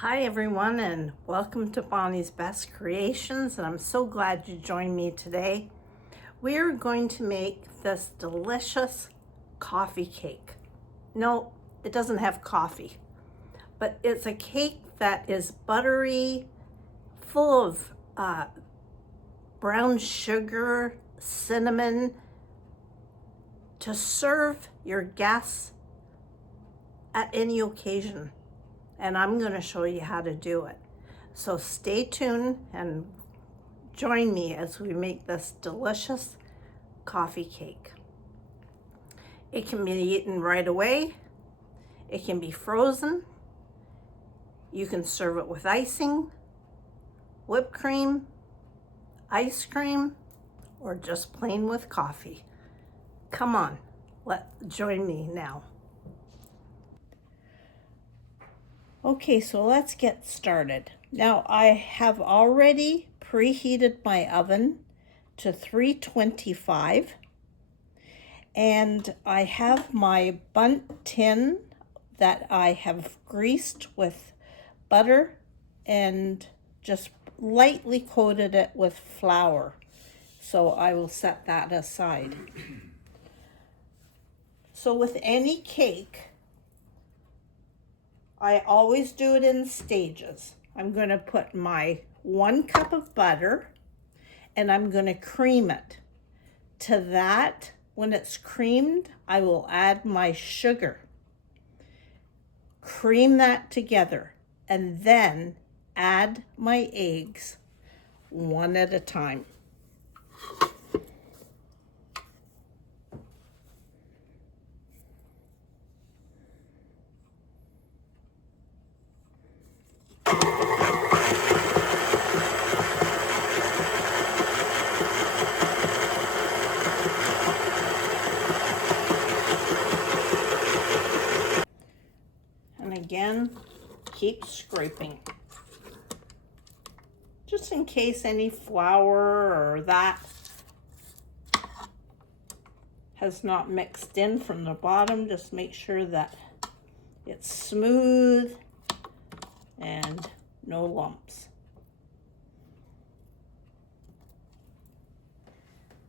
Hi everyone, and welcome to Bonnie's Best Creations, and I'm so glad you joined me today. We're going to make this delicious coffee cake. No, it doesn't have coffee, but it's a cake that is buttery, full of brown sugar, cinnamon, to serve your guests at any occasion. And I'm going to show you how to do it. So stay tuned and join me as we make this delicious coffee cake. It can be eaten right away. It can be frozen. You can serve it with icing, whipped cream, ice cream, or just plain with coffee. Come on, join me now. Okay, so let's get started. Now I have already preheated my oven to 325, and I have my Bundt tin that I have greased with butter and just lightly coated it with flour. So I will set that aside. So with any cake, I always do it in stages. I'm going to put my 1 cup of butter and I'm going to cream it. To that, when it's creamed, I will add my sugar. Cream that together and then add my eggs one at a time. Again, keep scraping, just in case any flour or that has not mixed in from the bottom. Just make sure that it's smooth and no lumps.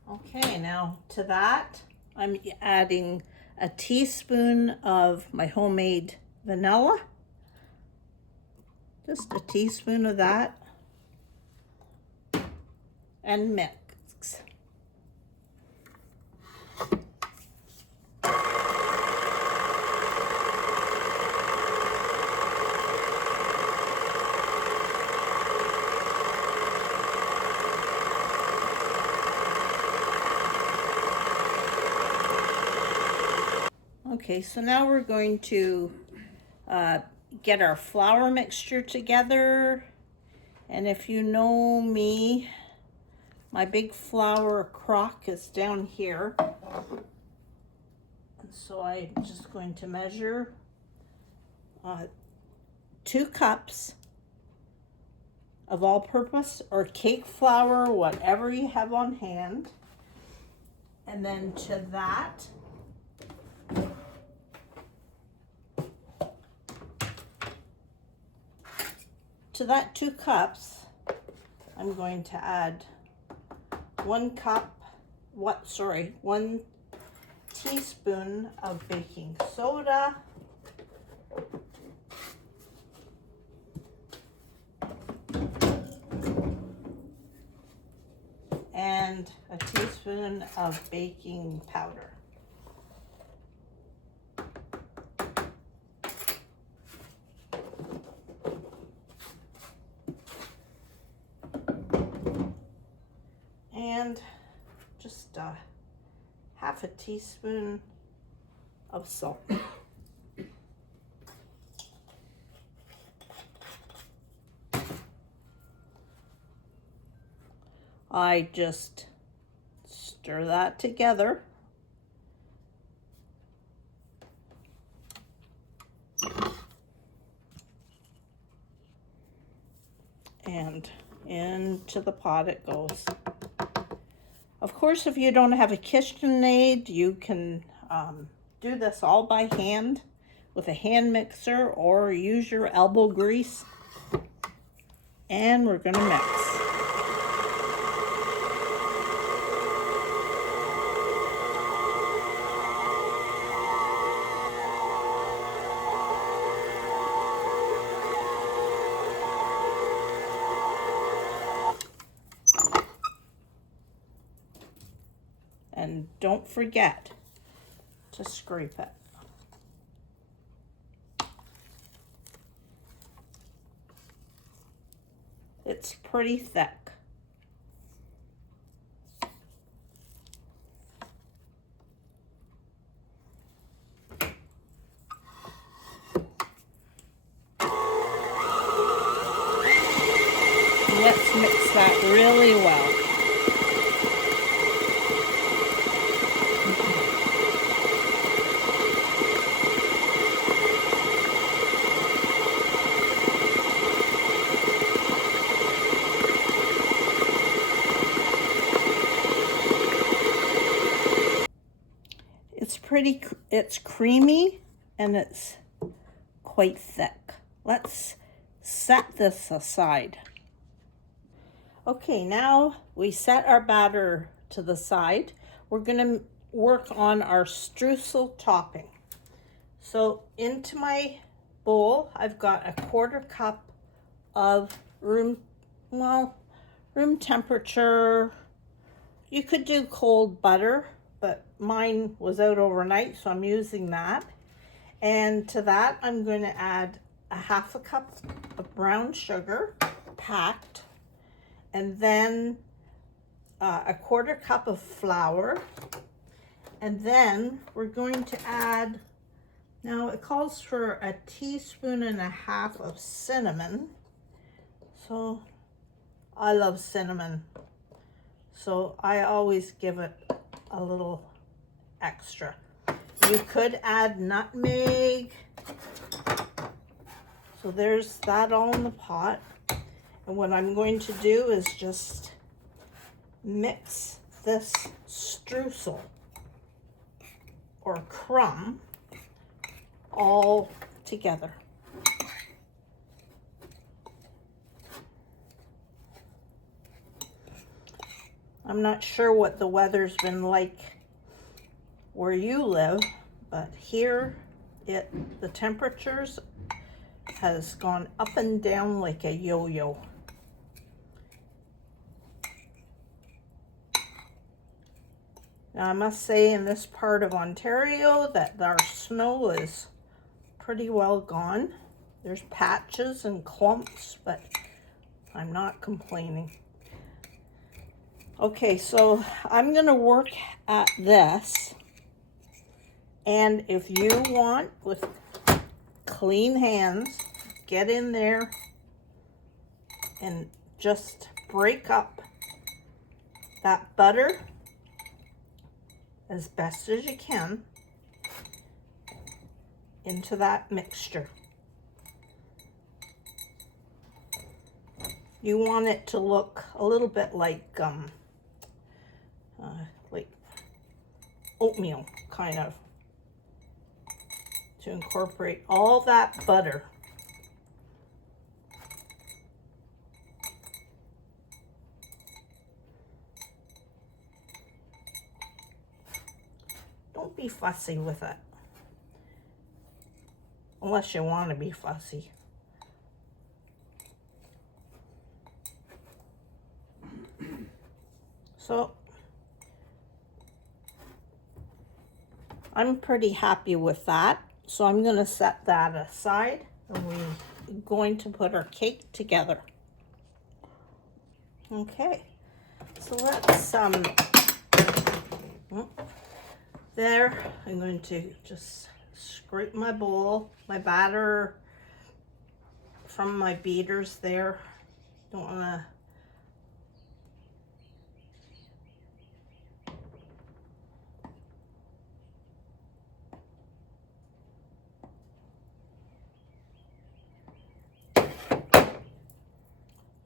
Okay, now to that I'm adding a teaspoon of my homemade vanilla, just a teaspoon of that, and mix. Okay, so now we're going to get our flour mixture together. And if you know me, my big flour crock is down here. And so I'm just going to measure 2 cups of all-purpose or cake flour, whatever you have on hand. And then to that, to that 2 cups, I'm going to add 1 teaspoon of baking soda, and a teaspoon of baking powder. And just half a teaspoon of salt. I just stir that together. And into the pot it goes. Of course, if you don't have a KitchenAid, you can do this all by hand with a hand mixer or use your elbow grease. And we're going to mix. And don't forget to scrape it. It's pretty thick. Let's mix that really well. It's creamy and it's quite thick. Let's set this aside. Okay, now we set our batter to the side. We're gonna work on our streusel topping. So into my bowl, I've got a 1/4 cup of room temperature. You could do cold butter, but mine was out overnight, so I'm using that. And to that, I'm going to add a 1/2 cup of brown sugar, packed, and then a 1/4 cup of flour. And then we're going to add, now it calls for 1.5 teaspoons of cinnamon. So I love cinnamon, so I always give it a little extra. You could add nutmeg. So there's that all in the pot. And what I'm going to do is just mix this streusel or crumb all together. I'm not sure what the weather's been like where you live, but here the temperatures has gone up and down like a yo-yo. Now I must say in this part of Ontario that our snow is pretty well gone. There's patches and clumps, but I'm not complaining. Okay, so I'm gonna work at this, and if you want, with clean hands, get in there and just break up that butter as best as you can into that mixture. You want it to look a little bit like oatmeal, kind of, to incorporate all that butter. Don't be fussy with it, unless you want to be fussy. So I'm pretty happy with that. So I'm going to set that aside, and we're going to put our cake together. Okay, so let's there, I'm going to just scrape my bowl, my batter from my beaters there. Don't want to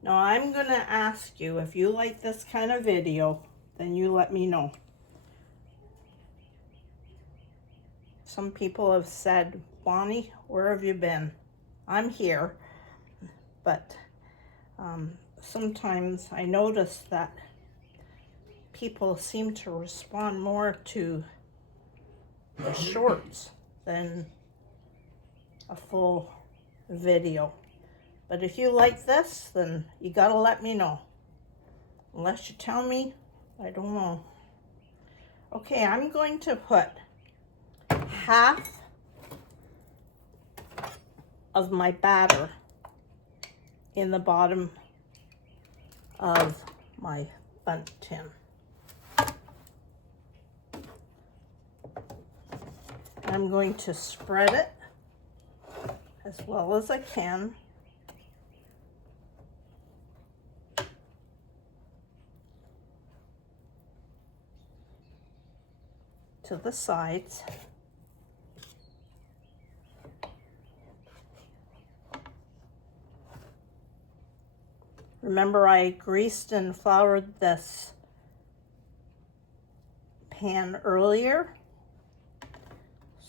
Now I'm going to ask you, if you like this kind of video, then you let me know. Some people have said, Bonnie, where have you been? I'm here, but Sometimes I notice that people seem to respond more to the shorts than a full video. But if you like this, then you gotta let me know. Unless you tell me, I don't know. Okay, I'm going to put half of my batter in the bottom of my Bundt tin. I'm going to spread it as well as I can. To the sides. Remember, I greased and floured this pan earlier,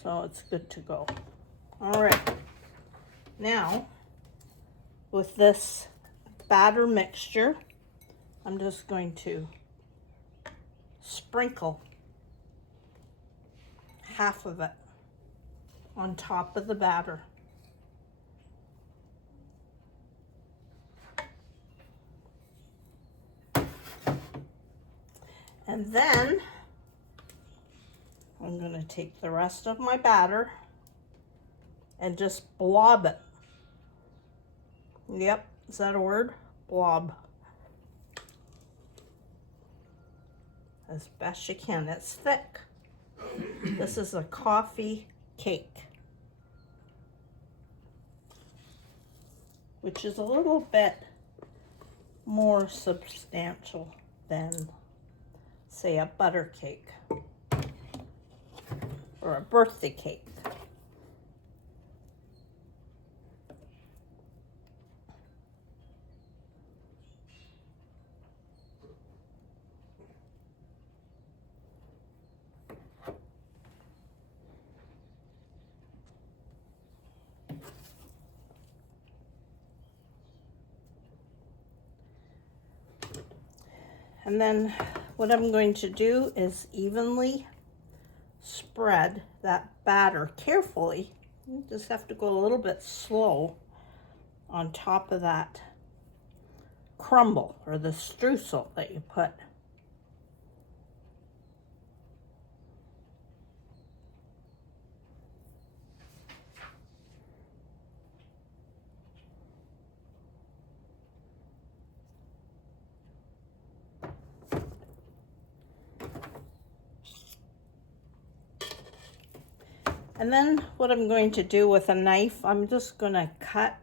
so it's good to go. All right, now with this batter mixture, I'm just going to sprinkle half of it on top of the batter. And then I'm going to take the rest of my batter and just blob it. Yep, is that a word? Blob. As best you can. It's thick. This is a coffee cake, which is a little bit more substantial than, say, a butter cake or a birthday cake. And then what I'm going to do is evenly spread that batter carefully. You just have to go a little bit slow on top of that crumble or the streusel that you put. And then what I'm going to do with a knife, I'm just going to cut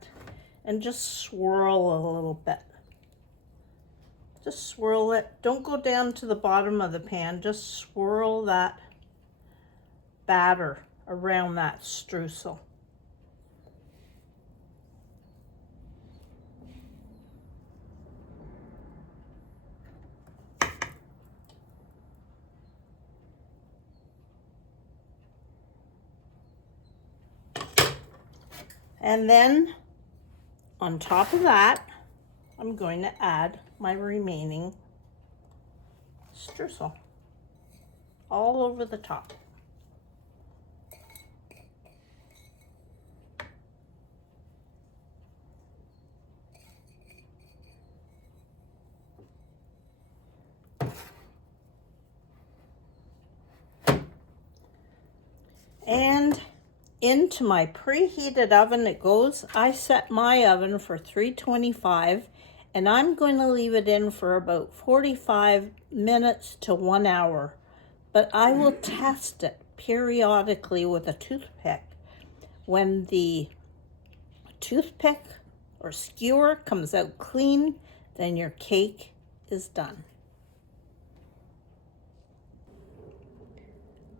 and just swirl a little bit. Just swirl it. Don't go down to the bottom of the pan. Just swirl that batter around that streusel. And then on top of that, I'm going to add my remaining streusel all over the top. And into my preheated oven it goes. I set my oven for 325 and I'm going to leave it in for about 45 minutes to 1 hour. But I will test it periodically with a toothpick. When the toothpick or skewer comes out clean, then your cake is done.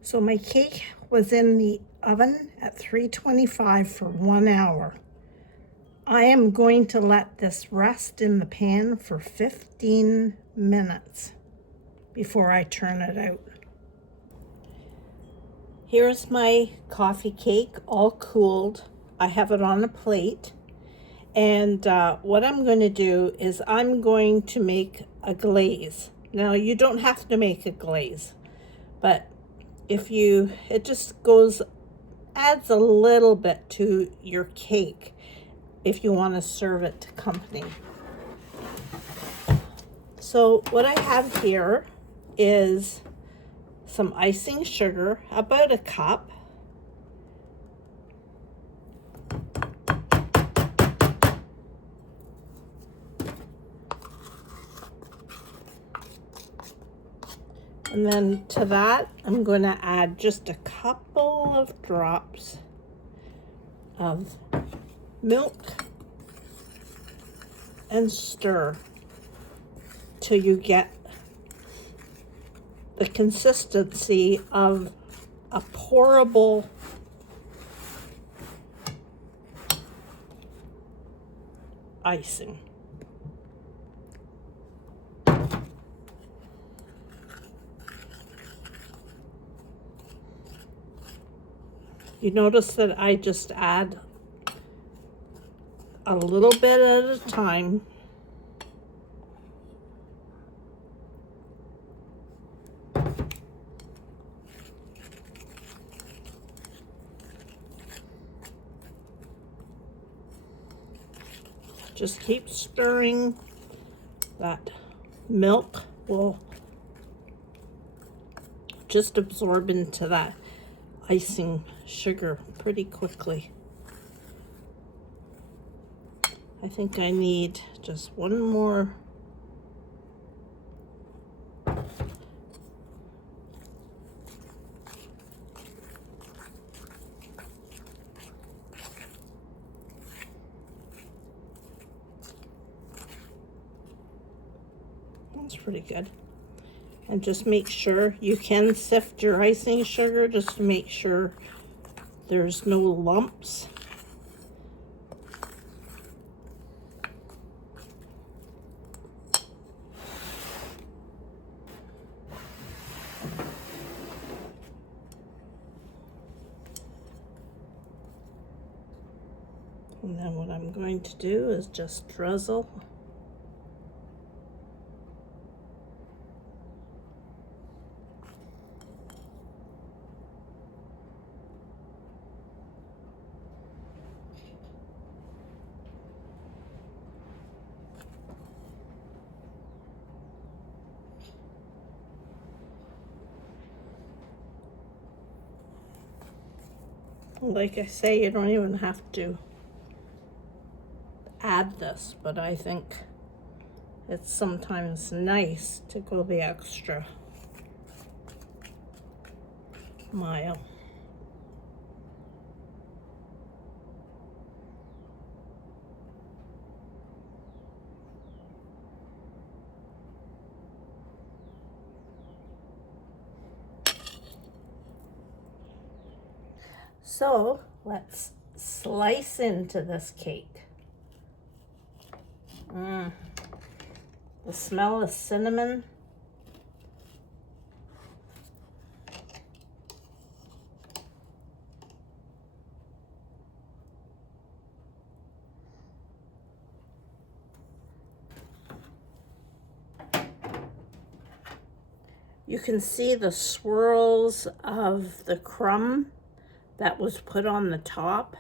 So my cake was in the oven at 325 for 1 hour. I am going to let this rest in the pan for 15 minutes before I turn it out. Here's my coffee cake all cooled. I have it on a plate. And what I'm going to do is I'm going to make a glaze. Now, you don't have to make a glaze, but it just adds a little bit to your cake if you want to serve it to company. So what I have here is some icing sugar, about a cup. And then to that, I'm going to add just a couple of drops of milk and stir till you get the consistency of a pourable icing. You notice that I just add a little bit at a time. Just keep stirring. That milk will just absorb into that icing sugar pretty quickly. I think I need just one more. That's pretty good. And just make sure you can sift your icing sugar just to make sure there's no lumps. And then what I'm going to do is just drizzle. Like I say, you don't even have to add this, but I think it's sometimes nice to go the extra mile. So let's slice into this cake. The smell of cinnamon. You can see the swirls of the crumb that was put on the top.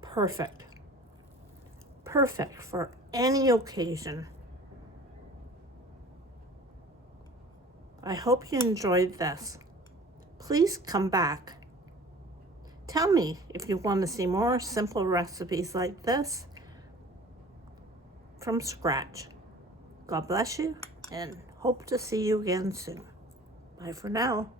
Perfect. Perfect for any occasion. I hope you enjoyed this. Please come back. Tell me if you want to see more simple recipes like this from scratch. God bless you, and hope to see you again soon. Bye for now.